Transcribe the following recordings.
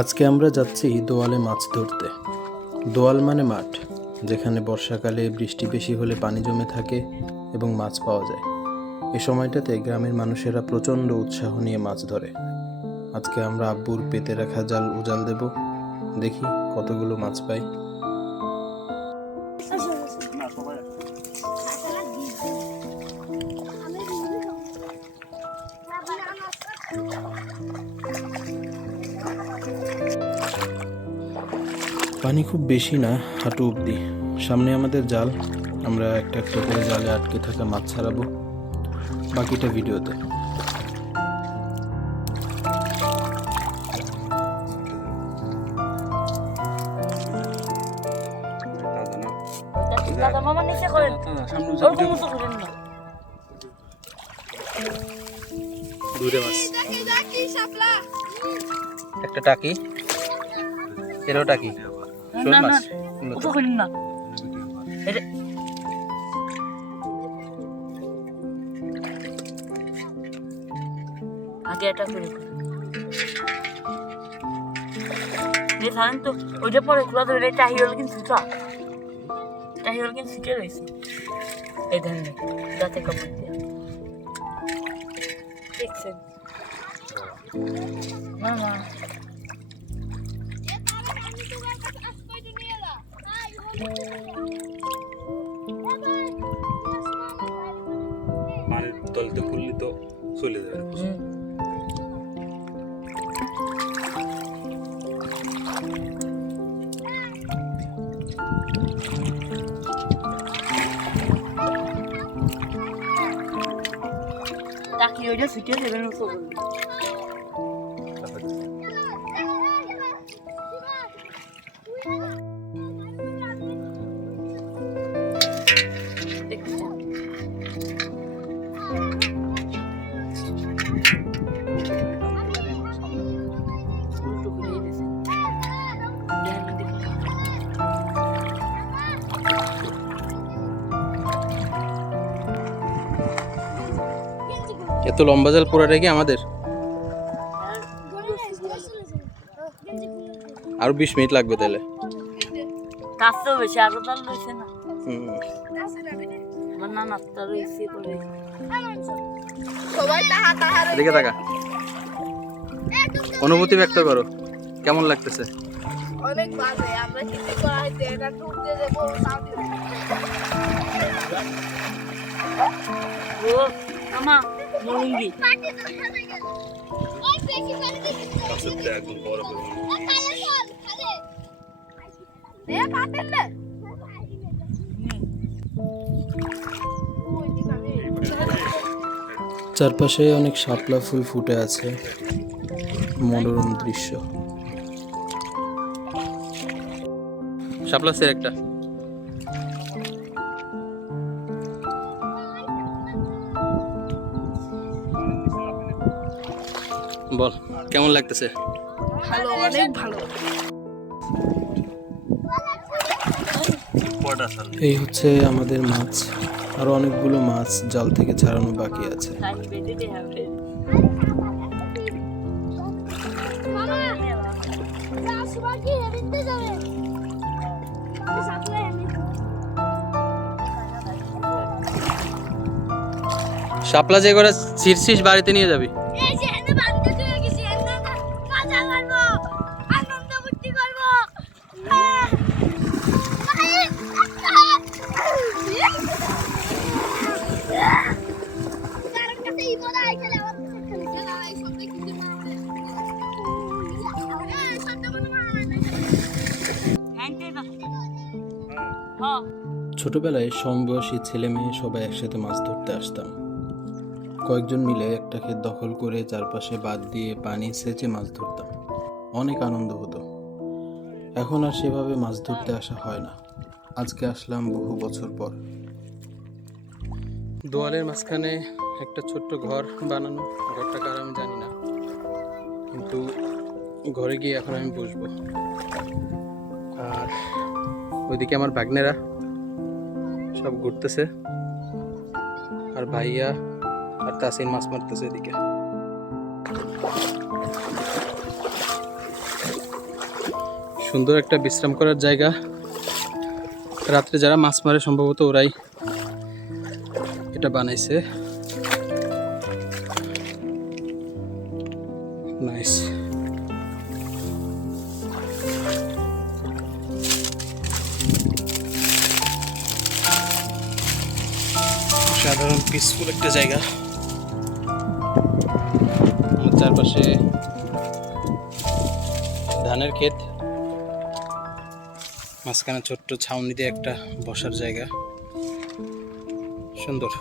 আজকে আমরা যাচ্ছি দোয়ালে মাছ ধরতে। দোয়াল মানে মাঠ, যেখানে বর্ষাকালে বৃষ্টি বেশি হলে পানি জমে থাকে এবং মাছ পাওয়া যায়। এ সময়টাতে গ্রামের মানুষেরা প্রচণ্ড উৎসাহ নিয়ে মাছ ধরে। আজকে আমরা আব্বুর পেতে রাখা জাল উজাল দেব, দেখি কতগুলো মাছ পাই। পানি খুব বেশি না, হাঁটু অবধি। সামনে আমাদের জাল, আমরা একটা একটা করে জালে আটকে থাকা মাছ ছাড়াবো, বাকিটা ভিডিওতে। দূরে মাছ, একটা টাকি, এরও টাকি, শোল মাছ। আগে এটা করে দেখেন তো ওইটা পরে খোলা ধরে টাহিরল কিন্তু ছুটে রয়েছে এই ধান গাছে কাপড় দিয়ে দেখছেন মামা পানির তলতে পড়লে তো চলে যাবে। টাকি ওইটা ছুটে দেবেন তো এত লম্বা জাল পোড়াটা কি আমাদের? আরো 20 মিনিট লাগবে তাহলে। কাছেও বেশি আরো জাল রয়েছে না। আমার না নাস্তা রয়েছে করে এদিকে তাকা, অনুভূতি ব্যক্ত করো, কেমন লাগতেছে? অনেক ভালো। আমরা কিছু করাইতে এটা টুক দিয়ে দেবো সাউন্ড ও আমা মুরুঙ্গি ওই বেশি করে দিচ্ছি কাছেতে একদম বড় করে খালে চল খালে এ কাটেন না চারপাশে অনেক শাপলা ফুল ফুটে আছে, মনোরম দৃশ্য। শাপলা সের একটা বল, কেমন লাগতেছে? ভালো, অনেক ভালো। এই হচ্ছে আমাদের মাছ, আরো অনেকগুলো মাছ জাল থেকে ছাড়ানো বাকি আছে। তাই বেঁধে দে হবে মামা রাসুবা কি হেদিতে যাবে সাথে আমি শাপলা যে করে ছিড়ছিস বাড়িতে নিয়ে যাবি। এই যে এনে বাড়িতে চলে গেছি, এনে কাজা করব, আনন্দ ফুর্তি করব। কারণ কাছে ইমোরা আইখালে আমার খেলে খেলা এই সব দেখি যে মারবে। এই সবটা মনে মারা না। হ্যান্ডে না হ্যাঁ ছোটবেলায় সমবয়সী ছেলে মেয়ে সবাই একসাথে মাছ ধরতে আসতাম। কয়েকজন মিলে একটা ক্ষেত দখল করে চারপাশে বাঁধ দিয়ে পানি সেচে মাছ ধরতাম, অনেক আনন্দ হতো। এখন আর সেভাবে মাছ ধরতে আসা হয় না। আজকে আসলাম বহু বছর পর। দোয়ালের মাঝখানে একটা ছোট্ট ঘর বানানো, ঘরটা কার আমি জানি না, কিন্তু ঘরে গিয়ে এখন আমি বসবো। আর ওইদিকে আমার ভাগ্নেরা সব ঘুরতেছে, আর ভাইয়া আর তাসিন মাছ মারতেছে এদিকে। সুন্দর একটা বিশ্রাম করার জায়গা। রাত্রে যারা মাছ মারে সম্ভবত ওরাই এটা বানাইছে। নাইস। সাধারণ পিসফুল একটা জায়গা। আমার চারপাশে ধানের ক্ষেত, মাঝখানে ছোট্ট ছাউনি দিয়ে একটা বসার জায়গা, সুন্দর।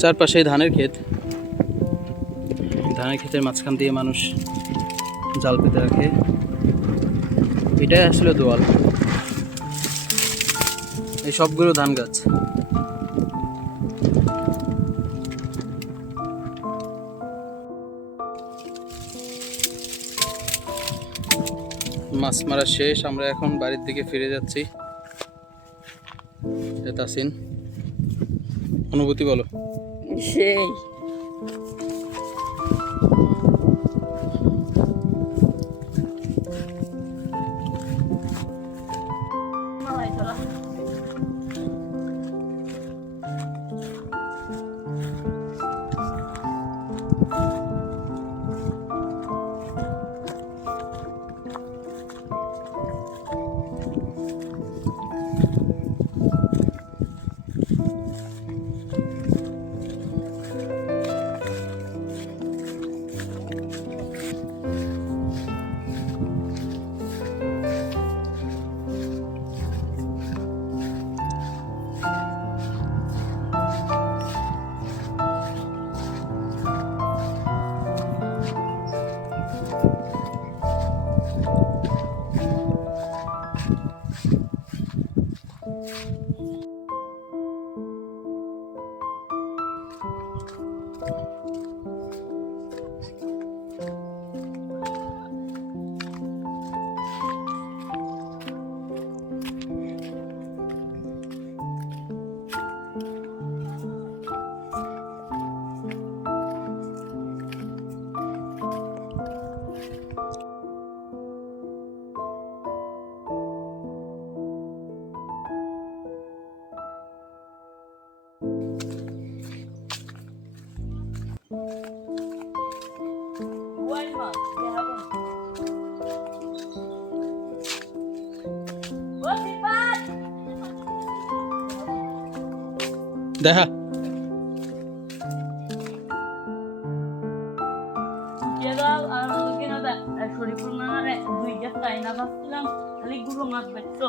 চারপাশে ধানের ক্ষেত, ধানের ক্ষেতের মাঝখান দিয়ে মানুষ জাল পেতে রাখে। এটাই আসলে দোয়াল। এই সবগুলো ধান গাছ। মাছ মারা শেষ, আমরা এখন বাড়ির দিকে ফিরে যাচ্ছি। তাসিন, অনুভূতি বলো। সেই দেখা শরীফুল নানারে 2 গেছে তাই না ভাবছিলাম খালি গুলো মাছ বেচছো।